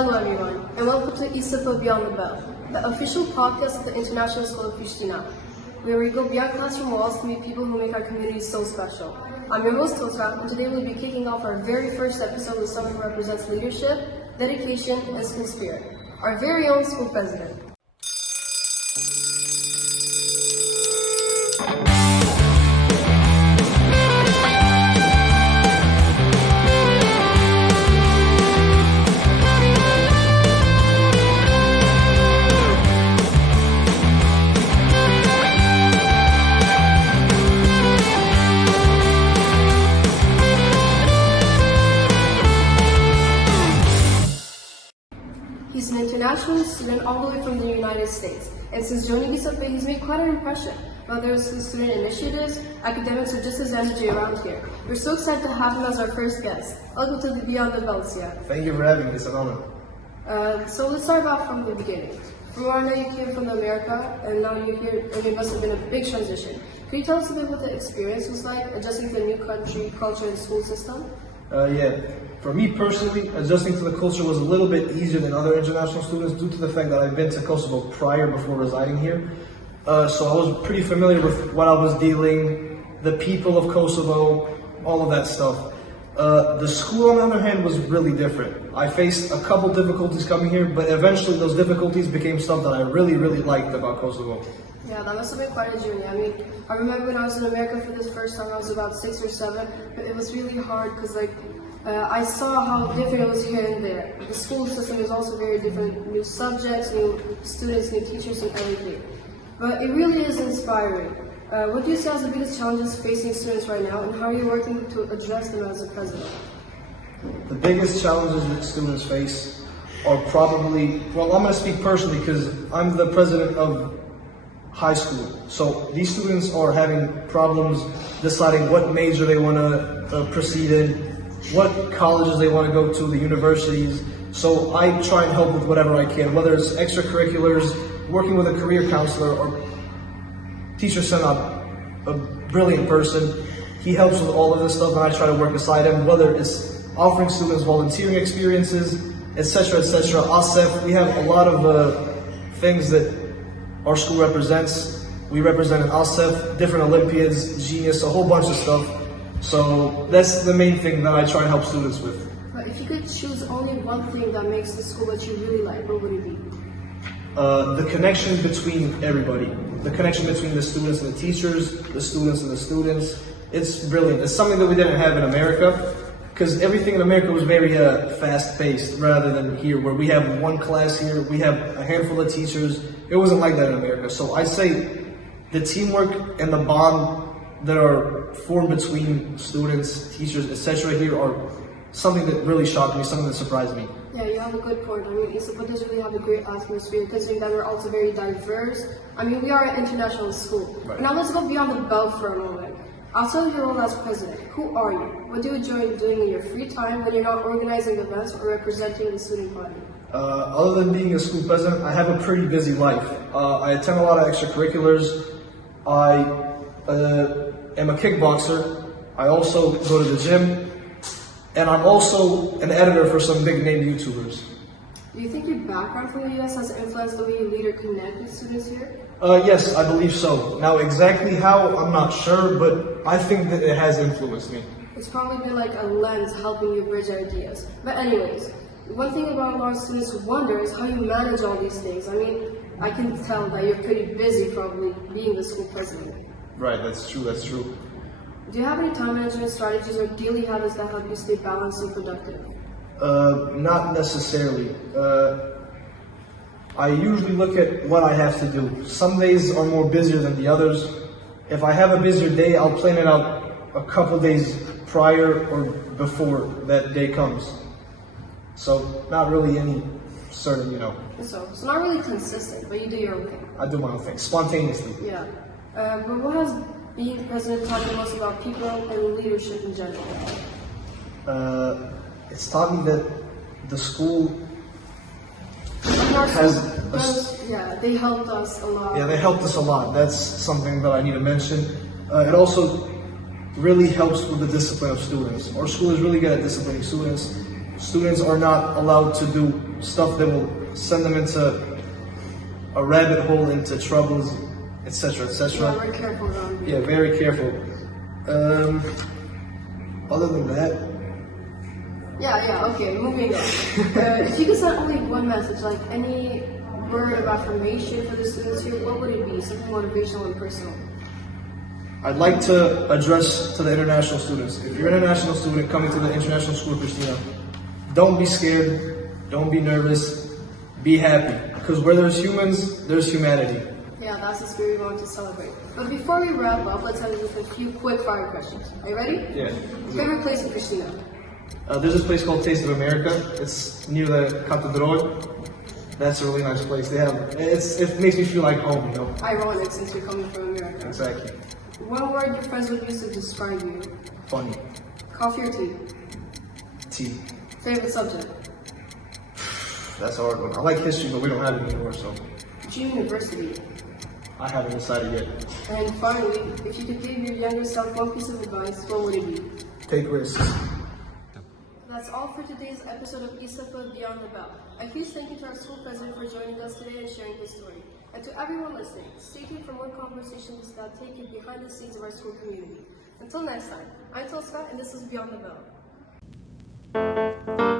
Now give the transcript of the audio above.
Hello everyone, and welcome to ISAPA Beyond the Bell, the official podcast of the International School of Pristina, where we go beyond classroom walls to meet people who make our community so special. I'm your host Tota, and today we'll be kicking off our very first episode with someone who represents leadership, dedication, and school spirit, our very own school president. He's an international student all the way from the United States, and since joining ISAPA, he's made quite an impression, whether it's through student initiatives, academics, or just his energy around here. We're so excited to have him as our first guest. Welcome to the Beyond the Bell, Sia. Thank you for having me, it's an honor. So let's start off from the beginning. From where I know you came from America, and now you're here, and it must have been a big transition. Can you tell us a bit what the experience was like, adjusting to the new country, culture, and school system? Yeah, for me personally, adjusting to the culture was a little bit easier than other international students due to the fact that I've been to Kosovo prior before residing here. So I was pretty familiar with what I was dealing, the people of Kosovo, all of that stuff. The school, on the other hand, was really different. I faced a couple difficulties coming here, but eventually those difficulties became stuff that I really liked about Kosovo. Yeah, that must have been quite a journey. I mean, I remember when I was in America for this first time, I was about 6 or 7, but it was really hard because I saw how different it was here and there. The school system is also very different, new subjects, new students, new teachers, and everything. But it really is inspiring. What do you see as the biggest challenges facing students right now, and how are you working to address them as a president? The biggest challenges that students face are probably, well, I'm going to speak personally because I'm the president of high school. So these students are having problems deciding what major they want to proceed in, what colleges they want to go to, the universities. So I try and help with whatever I can, whether it's extracurriculars, working with a career counselor, or teacher Senab, a brilliant person. He helps with all of this stuff and I try to work beside him, whether it's offering students volunteering experiences, etc., etc. ASEF, we have a lot of things that our school represents. We represent an ASEF, different Olympiads, Genius, a whole bunch of stuff. So that's the main thing that I try and help students with. But if you could choose only one thing that makes the school that you really like, what would it be? The connection between everybody. The connection between the students and the teachers, the students and the students. It's brilliant. It's something that we didn't have in America, because everything in America was very fast-paced rather than here, where we have one class here, we have a handful of teachers. It wasn't like that in America. So I'd say the teamwork and the bond that are formed between students, teachers, etc. here are something that really shocked me, something that surprised me. Yeah, you have a good point. I mean, ISAPA does really have a great atmosphere, considering that we're also very diverse. I mean, we are an international school. Right. Now let's go beyond the bell for a moment. Outside of your role as president, who are you? What do you enjoy doing in your free time when you're not organizing events or representing the student body? Other than being a school president, I have a pretty busy life. I attend a lot of extracurriculars. I am a kickboxer. I also go to the gym. And I'm also an editor for some big name YouTubers. Do you think your background from the U.S. has influenced the way you lead or connect with students here? Yes, I believe so. Now, exactly how, I'm not sure, but I think that it has influenced me. It's probably been like a lens helping you bridge ideas. But anyways, one thing about a lot of students wonder is how you manage all these things. I mean, I can tell that you're pretty busy probably being the school president. Right, that's true. Do you have any time management strategies or daily habits that help you stay balanced and productive? Not necessarily. I usually look at what I have to do. Some days are more busier than the others. If I have a busier day, I'll plan it out a couple days prior or before that day comes. So not really any certain, So not really consistent, but you do your own thing. I do my own thing, spontaneously. Yeah. But what has being president taught you most about people and leadership in general? It's taught me that the school they helped us a lot. Yeah, they helped us a lot. That's something that I need to mention. It also really helps with the discipline of students. Our school is really good at disciplining students. Students are not allowed to do stuff that will send them into a rabbit hole, into troubles, etc., Yeah, etc. we're careful around here. Yeah, very careful. Other than that, Yeah, okay, moving on. If you could send only one message, like any word of affirmation for the students here, what would it be? Something motivational and personal. I'd like to address to the international students. If you're an international student coming to the International School of Pristina, don't be scared, don't be nervous, be happy. Because where there's humans, there's humanity. Yeah, that's the spirit we want to celebrate. But before we wrap up, let's end with a few quick fire questions. Are you ready? Yeah. Favorite place in Pristina? There's this place called Taste of America. It's near the Catedral. That's a really nice place. They have, it makes me feel like home, you know? Ironic since you're coming from America. Exactly. One word your friends would use to describe you. Funny. Coffee or tea? Tea. Favorite subject? That's a hard one. I like history, but we don't have it anymore, so Dream university. I haven't decided yet. And finally, if you could give your younger self one piece of advice, what would it be? Take risks. That's all for today's episode of ISAFA Beyond the Bell. A huge thank you to our school president for joining us today and sharing his story. And to everyone listening, stay tuned for more conversations that take you behind the scenes of our school community. Until next time, I'm Tosca and this is Beyond the Bell.